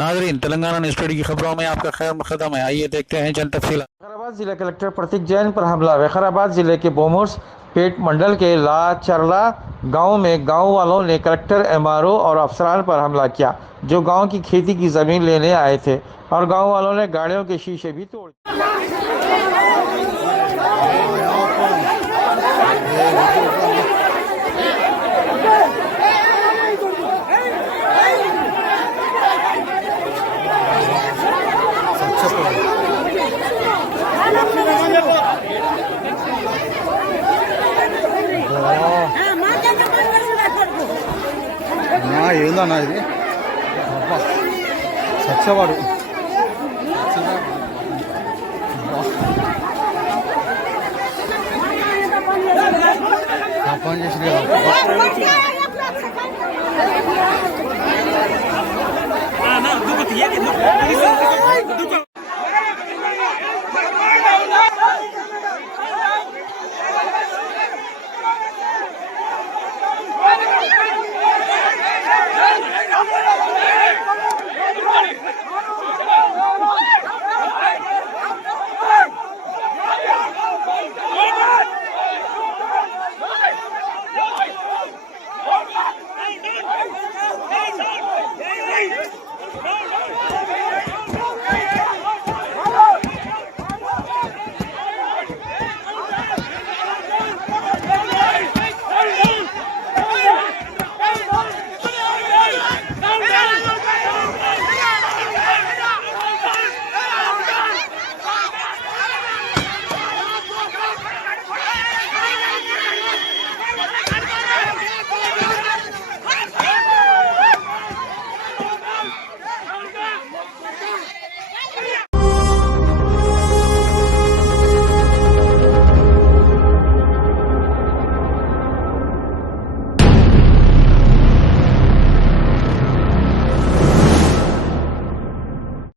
नाजरीन, Telangana news today की खबरों में आपका खैर मकदम है। आइए देखते हैं चंद तफसीलात। विकाराबाद जिला कलेक्टर प्रतीक जैन पर हमला। विकाराबाद जिले के बोमुर्स पेट मंडल के लाचरला गांव में गांव वालों ने कलेक्टर, एमआरओ और अफसरान पर हमला किया, जो गांव की खेती की जमीन लेने आए थे, और गांव वालों ने गाड़ियों के शीशे भी तोड़ दिए। ఏందన్నా ఇది అబ్బా సచ్చవాడు పని చేసి